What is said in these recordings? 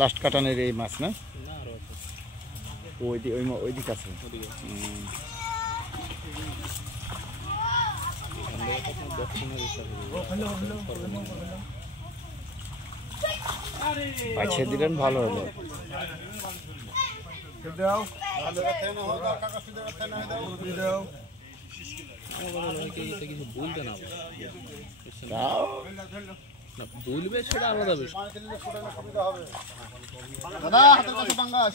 Last কাটানের এই মাছ না ওই দিক আছে পাইছে দিলেন ভালো হলো কিছু বলতে না বলবে সেটা আলাদা বিষয় দাদা হাতের কাছে পাঙ্গাস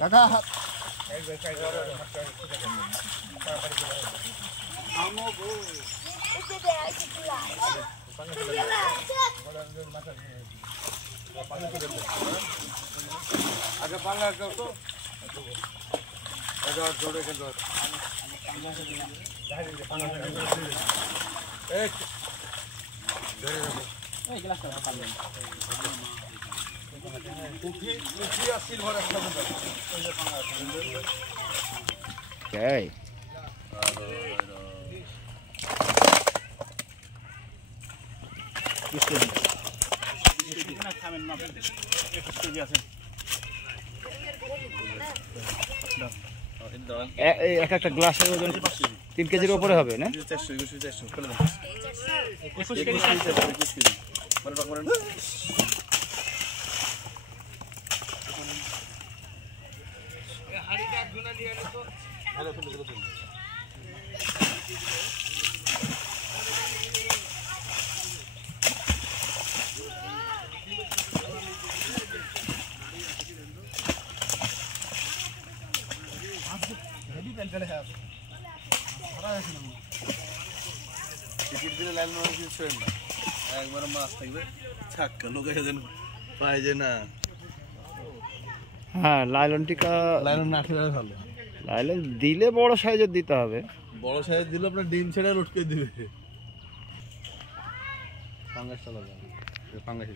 কাকা আগে পাঙ্গা দাও তো এটা জোরে কে দাও পাঙ্গা দিলাম পাঙ্গা এক ধরে রাখো এই গ্লাসটা পাবেন কুকি আর সিলভার একটা দাও ওই যে পাঙ্গা এই এক একটা গ্লাসের ওজন 3 কেজির উপরে হবে না 21 কেজি একবার মাছ থাকবে ছাক্কা লোক পাই যে না হ্যাঁ লাইলন টিকা লাইলন না খেলে ভালো লাইলন দিলে বড় সাইজের দিতে হবে বড় সাইজের দিলে আপনার ডিম ছেড়ে লটকে দিবে পাঙ্গাসটা লাগাবে পাঙ্গাস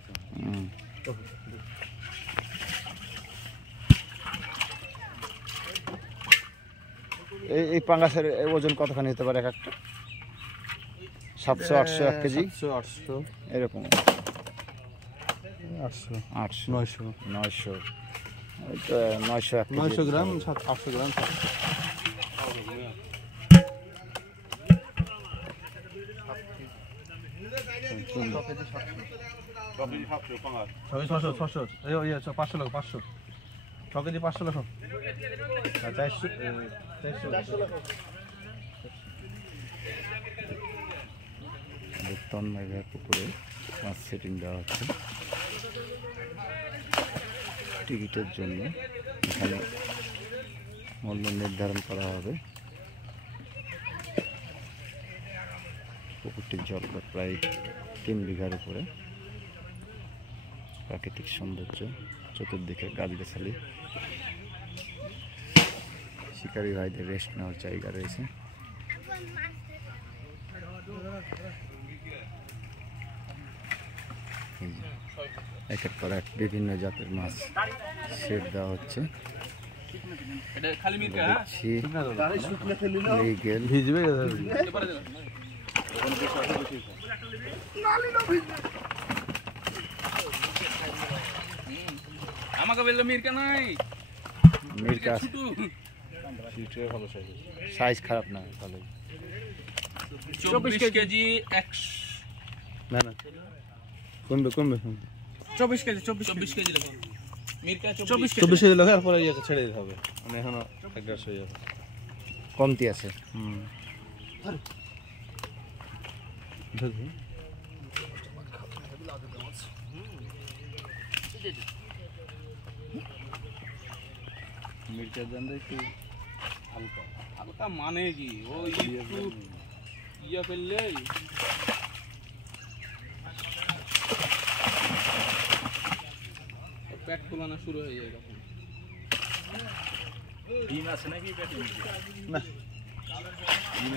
এই পাঙ্গাসের ওজন কতখানি হতে পারে এক একটা 700-800 1 কেজি 700-800 এরকম 800-900 900 গ্রাম 800 গ্রাম তন্ময় পুকুরে মাছ সেটিং দেওয়া হচ্ছে টিকিটের জন্য এখানে মূল্য নির্ধারণ করা হবে পুকুরটির জল প্রায় 3 বিঘার উপরে প্রাকৃতিক সৌন্দর্য চতুর্দিকে গাছগাছালি শিকারী ভাইদের রেস্ট নেওয়ার জায়গা রয়েছে একের পর এক বিভিন্ন জাতের মাছ সেট দেওয়া হচ্ছে আমাকে বললো মিরকা নাই মিরকা ভালো সাইজ খারাপ না ভালো 24 কেজি না না কমবে 24 কেজি 24 কেজি রাখো মিরকা 24 কেজি লাগা পরে ইয়া ছেড়ে দিতে হবে মানে এখনো 150 হয়ে যাবে কমতি আছে মির্চার দাম একটু হালকা হালকা মানে কি ওই একটু ইয়া ফেললেই পেট ফুলানো শুরু হয়ে যায় তখন। ডিম আছে নাকি পেটে? না ডিম